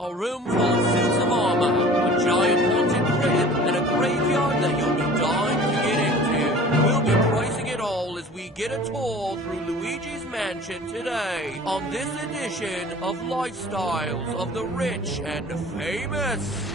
A room full of suits of armor, a giant haunted crib, and a graveyard that you'll be dying to get into. We'll be pricing it all as we get a tour through Luigi's mansion today on this edition of Lifestyles of the Rich and Famous.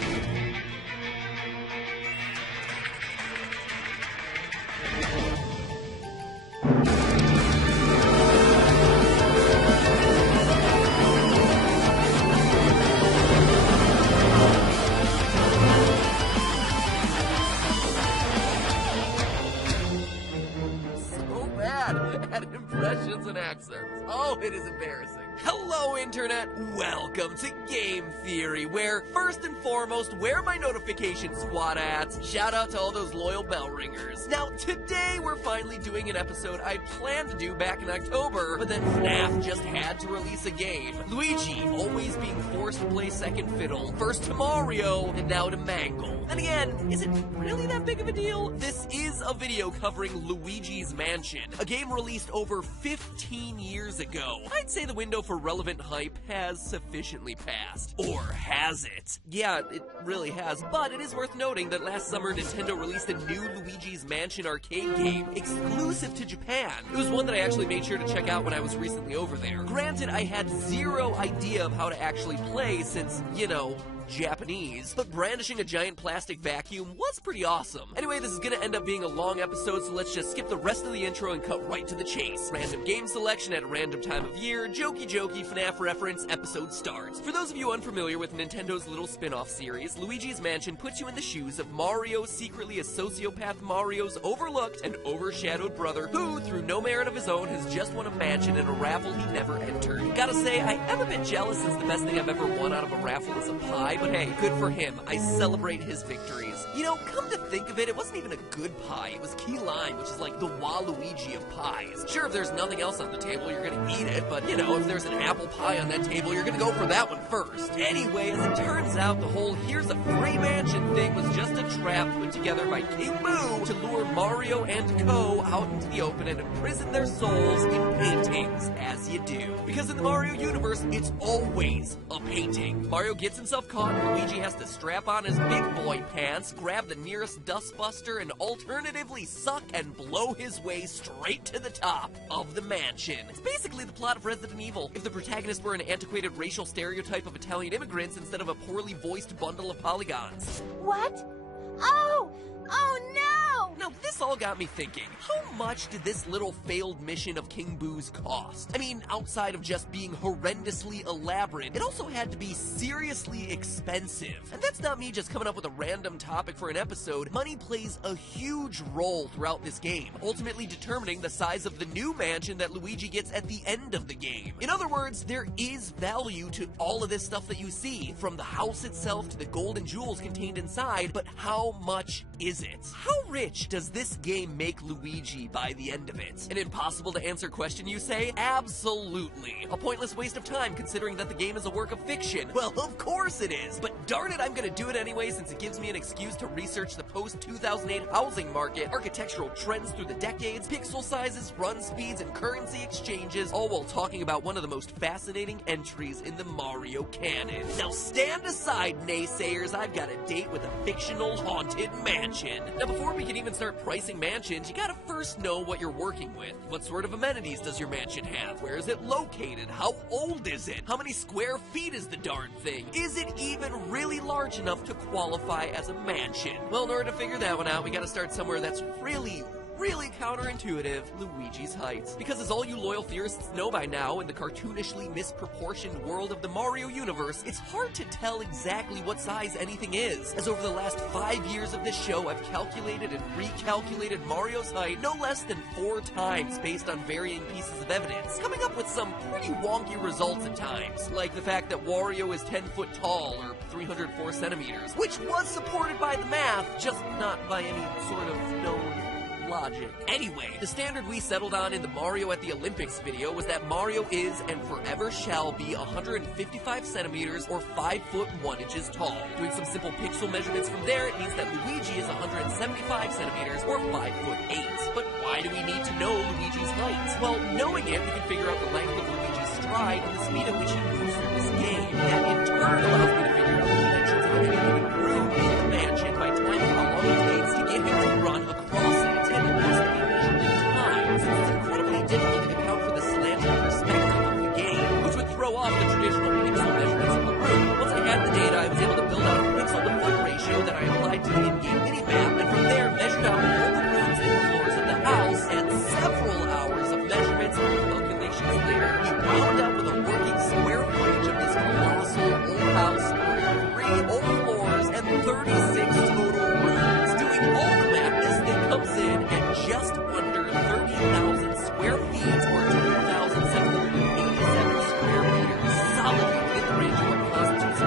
At impressions and accents. Oh, it is embarrassing. Hello, Internet. Welcome to Game Theory, where, first and foremost, where are my notification squad at? Shout out to all those loyal bell ringers. Now, today we're finally doing an episode I planned to do back in October, but then FNAF just had to release a game. Luigi, always being forced to play second fiddle, first to Mario, and now to Mangle. And again, is it really that big of a deal? This is a video covering Luigi's Mansion, a game released over 15 years ago. I'd say the window for relevant hype has sufficiently passed. Or has it? Yeah, it really has, but it is worth noting that last summer Nintendo released a new Luigi's Mansion arcade game exclusive to Japan. It was one that I actually made sure to check out when I was recently over there. Granted, I had zero idea of how to actually play since, you know, Japanese, but brandishing a giant plastic vacuum was pretty awesome. Anyway, this is gonna end up being a long episode, so let's just skip the rest of the intro and cut right to the chase. Random game selection at a random time of year, jokey FNAF reference, episode starts. For those of you unfamiliar with Nintendo's little spin-off series, Luigi's Mansion puts you in the shoes of Mario, secretly a sociopath Mario's overlooked and overshadowed brother, who, through no merit of his own, has just won a mansion in a raffle he never entered. Gotta say, I am a bit jealous since the best thing I've ever won out of a raffle is a pie. But hey, good for him. I celebrate his victories. You know, come to think of it, it wasn't even a good pie. It was key lime, which is like the Waluigi of pies. Sure, if there's nothing else on the table, you're gonna eat it, but you know, if there's an apple pie on that table, you're gonna go for that one first. Anyway, as it turns out, the whole here's a free mansion thing was just a trap put together by King Boo to lure Mario and Co. out into the open and imprison their souls in paintings, as you do. Because in the Mario universe, it's always a painting. Mario gets himself caught, Luigi has to strap on his big boy pants, grab the nearest dustbuster, and alternatively suck and blow his way straight to the top of the mansion. It's basically the plot of Resident Evil, if the protagonist were an antiquated racial stereotype of Italian immigrants instead of a poorly voiced bundle of polygons. What? Oh no! Now, this all got me thinking, how much did this little failed mission of King Boo's cost? I mean, outside of just being horrendously elaborate, it also had to be seriously expensive. And that's not me just coming up with a random topic for an episode. Money plays a huge role throughout this game, ultimately determining the size of the new mansion that Luigi gets at the end of the game. In other words, there is value to all of this stuff that you see, from the house itself to the gold and jewels contained inside, but how much is it? How rich does this game make Luigi by the end of it? An impossible to answer question, you say? Absolutely. A pointless waste of time considering that the game is a work of fiction. Well, of course it is, but darn it, I'm gonna do it anyway since it gives me an excuse to research the post-2008 housing market, architectural trends through the decades, pixel sizes, run speeds, and currency exchanges, all while talking about one of the most fascinating entries in the Mario canon. Now stand aside, naysayers, I've got a date with a fictional haunted mansion. Now before we can even start pricing mansions, you gotta first know what you're working with. What sort of amenities does your mansion have? Where is it located? How old is it? How many square feet is the darn thing? Is it even really large enough to qualify as a mansion? Well, in order to figure that one out, we gotta start somewhere that's really counterintuitive, Luigi's Heights. Because as all you loyal theorists know by now, in the cartoonishly misproportioned world of the Mario universe, it's hard to tell exactly what size anything is. As over the last 5 years of this show, I've calculated and recalculated Mario's height no less than 4 times based on varying pieces of evidence, coming up with some pretty wonky results at times, like the fact that Wario is 10 foot tall, or 304 centimeters, which was supported by the math, just not by any sort of known logic. Anyway, the standard we settled on in the Mario at the Olympics video was that Mario is and forever shall be 155 centimeters or 5 foot 1 inches tall. Doing some simple pixel measurements from there, it means that Luigi is 175 centimeters or 5 foot 8. But why do we need to know Luigi's height? Well, knowing it, we can figure out the length of Luigi's stride and the speed at which he moves through this game. That in turn allows me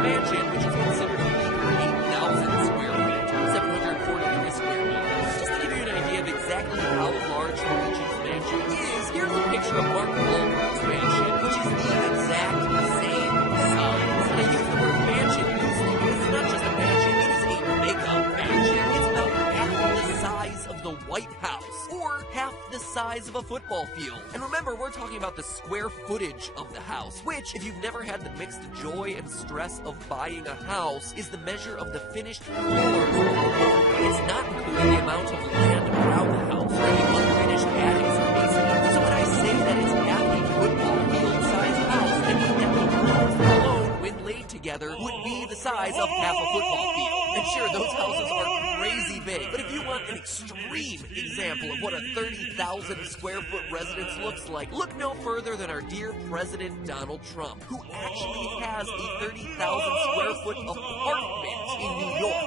mansion, which is considered a meager 8,000 square feet, 743 square meters. Just to give you an idea of exactly how large Luigi's mansion is, here's a picture of Mark Wahlberg's mansion, which is the exact same size. And I use the word mansion loosely because it's not just a mansion, it is a mega mansion. It's about half the size of the White House, or half the size of a football field. And remember, we're talking about the square footage of the house, which, if you've never had the mixed joy and stress of buying a house, is the measure of the finished floors of the home. It's not including the amount of land around the house, or any unfinished attics or basements. So when I say that it's half a football field-sized house, I mean that the rooms alone, when laid together, would be the size of half a football field. And sure, those houses are crazy big, but if you want an extreme example of what a 30,000 square foot residence looks like, look no further than our dear President Donald Trump, who actually has a 30,000 square foot apartment in New York.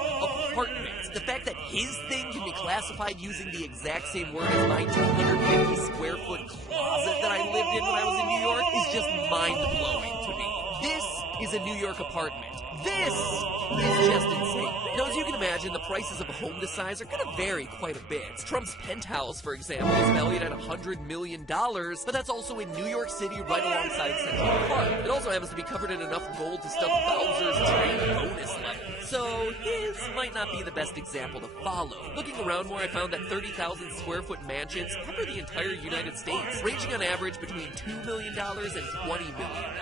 Apartment. The fact that his thing can be classified using the exact same word as my 250 square foot closet that I lived in when I was in New York is just mind-blowing to me. This is a New York apartment. This is just insane. Now, as you can imagine, the prices of a home this size are going to vary quite a bit. Trump's penthouse, for example, is valued at $100 million, but that's also in New York City right alongside Central Park. It also happens to be covered in enough gold to stuff Bowser's train bonus level. So his might not be the best example to follow. Looking around more, I found that 30,000 square foot mansions cover the entire United States, ranging on average between $2 million and $20 million.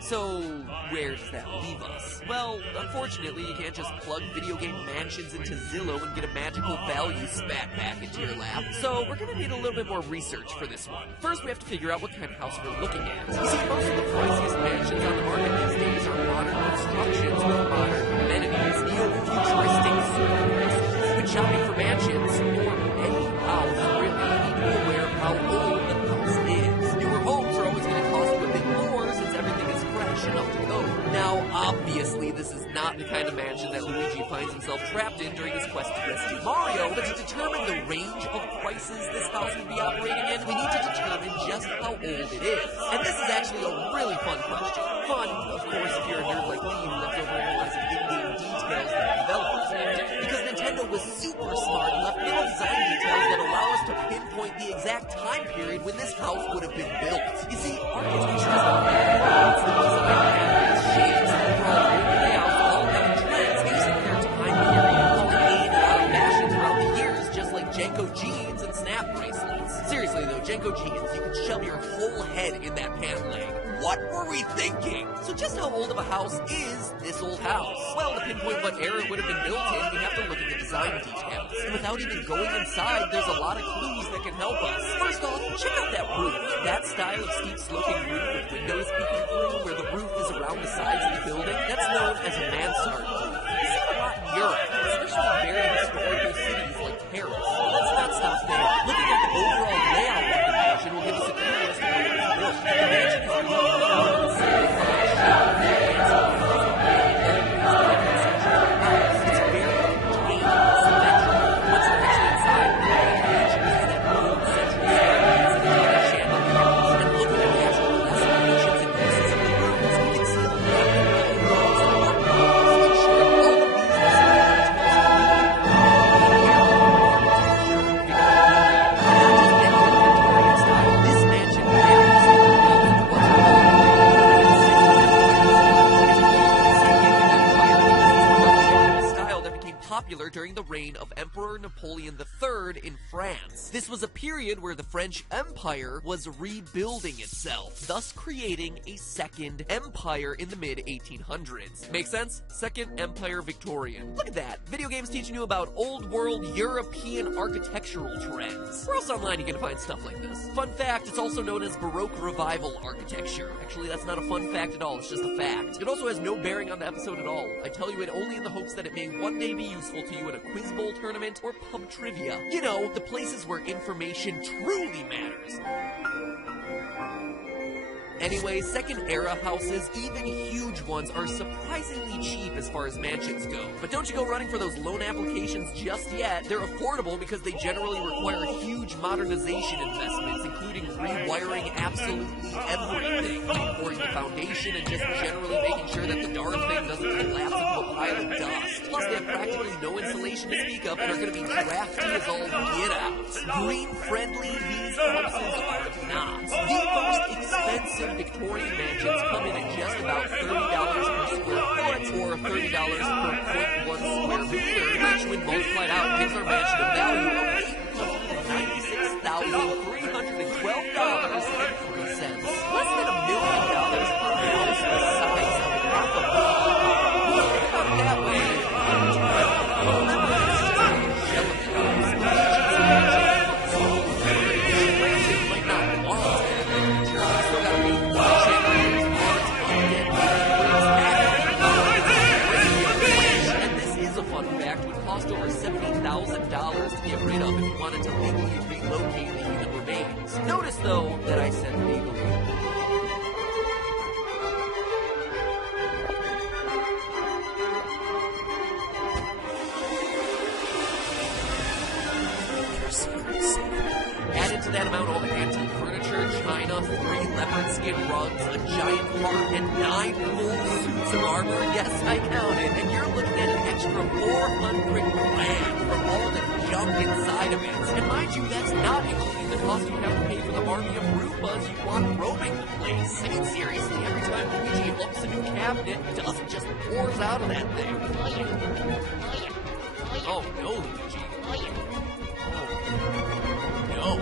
So, where does that leave us? Well, unfortunately, you can't just plug video game mansions into Zillow and get a magical value spat back into your lap. So, we're gonna need a little bit more research for this one. First, we have to figure out what kind of house we're looking at. You see, most of the priciest mansions on the market these days are modern constructions with modern amenities, neo-futuristic superhouses. When shopping for mansions, or any house, really, you need to be aware of how old the house is. Newer homes are always gonna cost you a bit more since everything is fresh enough to go. Now, obviously, this is not the kind of mansion that Luigi finds himself trapped in during his quest to rescue Mario, but to determine the range of prices this house would be operating in, we need to determine just how old it is. And this is actually a really fun question. Fun, of course, if you're a nerd like me who left over analyzing in-game details that the developers did, because Nintendo was super smart and left little design details that allow us to pinpoint the exact time period when this house would have been built. You see, architecture is not bad. It's the design patterns, shapes, and overall layouts all have trends based on their time period, calling in and out of fashion throughout the years, just like Jenko jeans and snap bracelets. Seriously though, Jenko jeans, you can shove your whole head in that pant leg. What were we thinking? So just how old of a house is this old house? Well, to pinpoint what era it would have been built in, we have to look at the design details. And without even going inside, there's a lot of clues that can help us. First off, check out that roof. That style of steep sloping roof with windows peeking through where the roof is around the sides of the building, that's known as a mansard roof. You see it a lot in Europe, especially in very historical cities like Paris. But let's not stop there. Looking at the overall layout of the mansion will give us a clue as to how it was built. The mansion is really during the reign of Emperor Napoleon III in France. This was a period where the French Empire was rebuilding itself, thus creating a second empire in the mid-1800s. Make sense? Second Empire Victorian. Look at that. Video games teaching you about old world European architectural trends. Where else online you can find stuff like this? Fun fact, it's also known as Baroque Revival architecture. Actually, that's not a fun fact at all, it's just a fact. It also has no bearing on the episode at all. I tell you it only in the hopes that it may one day be useful to you in a quiz bowl tournament or pub trivia. You know, the places where information truly matters. Anyway, second era houses, even huge ones, are surprisingly cheap as far as mansions go. But don't you go running for those loan applications just yet. They're affordable because they generally require huge modernization investments, including rewiring absolutely everything, reinforcing the foundation and just generally making sure that the darn thing doesn't pile of dust. Plus, they have practically no insulation to speak of and are going to be drafty as all get out. Green-friendly, these houses are not. The most expensive Victorian mansions come in at just about $30 per square foot or $30 per 0.1 square meter, which, when multiplied out, gives our mansion a value of $896,312.03. Less than $1 million per house the size of half a building. Look at it that way. Remember, this is just like a shell of the house. Mansion might not want to have furniture. You still gotta be chandeliers, and this is a fun fact. Would cost over $70,000 to get rid of if you wanted to legally relocate the human remains. Notice, though, that I said legally. Added to that amount all the antique furniture, china, 3 leopard skin rugs, a giant heart, and 9 full suits of armor. Yes, I counted. And you're looking at an extra $400 grand from all the junk inside of it. And mind you, that's not including the cost you have to pay for the army of Roombas you want roaming the place. I mean, seriously, every time Luigi hooks a new cabinet, dust just pours out of that thing. Oh, no, Luigi. No.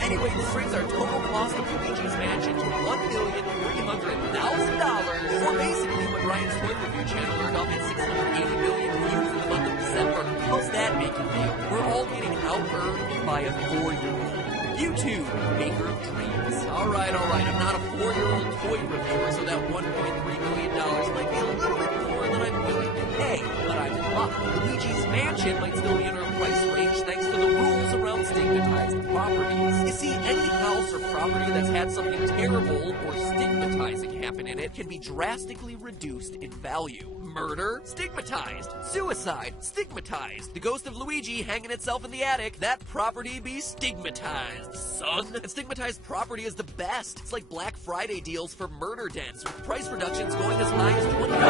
Anyway, this brings our total cost of Luigi's Mansion to $1,300,000, or basically what Ryan's Toy Review channel earned off at 680 million views in the month of December. How's that make you feel? We're all getting out-earned by a 4-year-old. You too, maker of dreams. Alright, I'm not a 4-year-old toy reviewer, so that $1.3 million might be a little bit more than I'm willing to pay, but I'm in luck. Luigi's Mansion might still be in our price range thanks to the rules around stigmatized properties. You see, any house or property that's had something terrible or stigmatizing happen in it can be drastically reduced in value. Murder? Stigmatized. Suicide? Stigmatized. The ghost of Luigi hanging itself in the attic? That property be stigmatized, son. And stigmatized property is the best. It's like Black Friday deals for murder dens, with price reductions going as high as 1 million.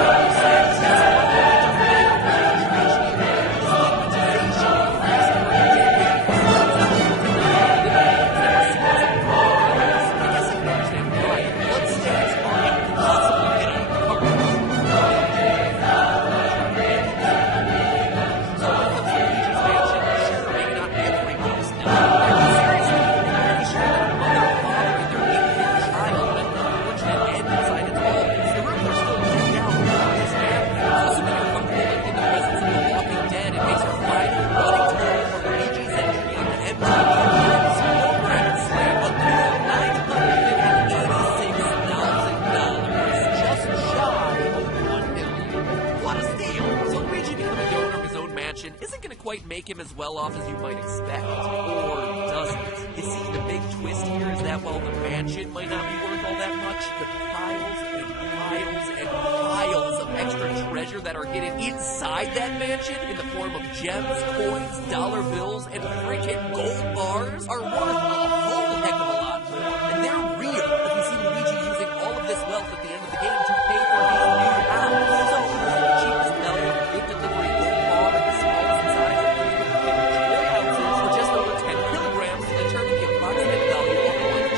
So Luigi becoming the owner of his own mansion isn't going to quite make him as well off as you might expect. Or does it? You see, the big twist here is that while the mansion might not be worth all that much, the piles and piles and piles of extra treasure that are hidden inside that mansion in the form of gems, coins, dollar bills, and freaking gold bars are worth a whole heck of a lot more. And they're real, as we see Luigi using all of this wealth at the end of the game to pay for his new house. So, the cheapest value of a good delivery gold bar in the smallest size of 350 ounces for just over 10 kilograms to determine the approximate value of 1 G.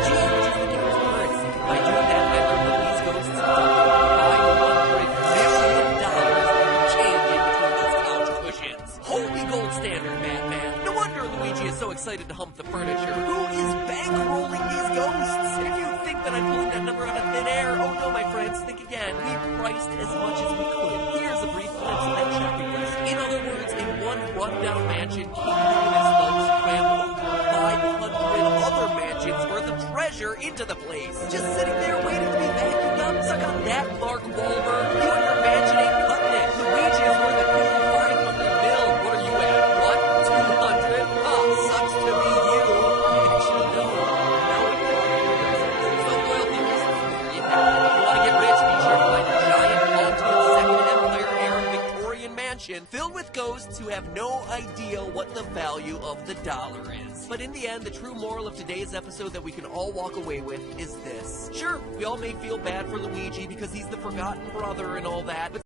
G, which is the game's currency. By doing that, I learned that these ghosts $500 million change in between these couch cushions. Holy gold standard, man. No wonder Luigi is so excited to hump the furniture. Who is bankrolling these ghosts? If you think that I'm pulling that number out of thin air, oh no, my friends, think again. We priced as much as we could. Here's a brief glimpse of that shopping list. In other words, in one rundown mansion, King Louis folks crammed over 500 other mansions worth of treasure into the place. Just sitting there waiting to be vacuumed up. Suck on that, Mark Wahlberg. You and your mansion ain't cutting it. Luigi is worth a cool 500 mil. What are you at? What? 200? Ah, sucks to be you. You should know. Now we so loyal viewers, there you have it. If you want to get rich, be sure to find a giant, haunted Second Empire era Victorian mansion filled with ghosts who have no idea what the value of the dollar is. But in the end, the true moral of today's episode that we can all walk away with is this. Sure, we all may feel bad for Luigi because he's the forgotten brother and all that, but